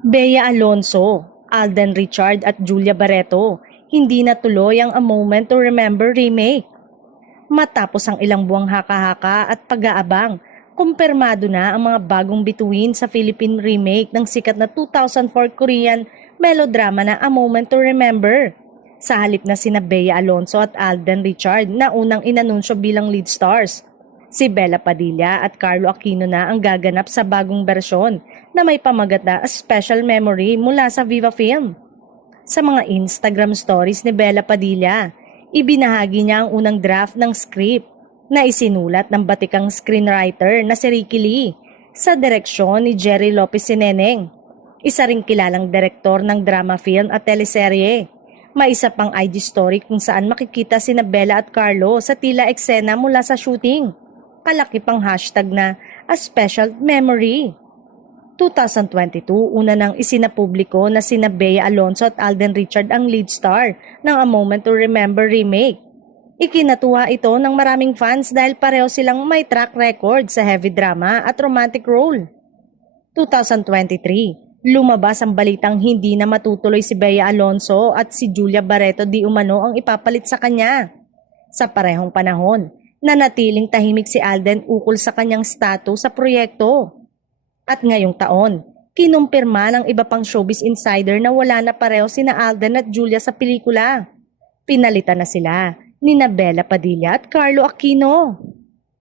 Bea Alonso, Alden Richard at Julia Barreto, hindi natuloy ang A Moment to Remember remake. Matapos ang ilang buwang haka-haka at pag-aabang, kumpirmado na ang mga bagong bituin sa Philippine remake ng sikat na 2004 Korean melodrama na A Moment to Remember. Sa halip na sina Bea Alonso at Alden Richard na unang inanunsyo bilang lead stars. Si Bella Padilla at Carlo Aquino na ang gaganap sa bagong bersyon na may pamagat na A Special Memory mula sa Viva Film. Sa mga Instagram stories ni Bella Padilla, ibinahagi niya ang unang draft ng script na isinulat ng batikang screenwriter na si Ricky Lee sa direksyon ni Jerry Lopez Sineneng, isa ring kilalang direktor ng drama film at teleserye. May isa pang IG story kung saan makikita sina Bella at Carlo sa tila eksena mula sa shooting. Kalaki pang hashtag na A Special Memory. 2022, una nang isinapubliko na sina Bea Alonso at Alden Richard ang lead star ng A Moment to Remember remake. Ikinatuwa ito ng maraming fans dahil pareho silang may track record sa heavy drama at romantic role. 2023, lumabas ang balitang hindi na matutuloy si Bea Alonso at si Julia Barreto di umano ang ipapalit sa kanya. Sa parehong panahon, nanatiling tahimik si Alden ukol sa kanyang status sa proyekto. At ngayong taon, kinumpirma ng iba pang showbiz insider na wala na pareho sina Alden at Julia sa pelikula. Pinalitan na sila ni Bella Padilla at Carlo Aquino.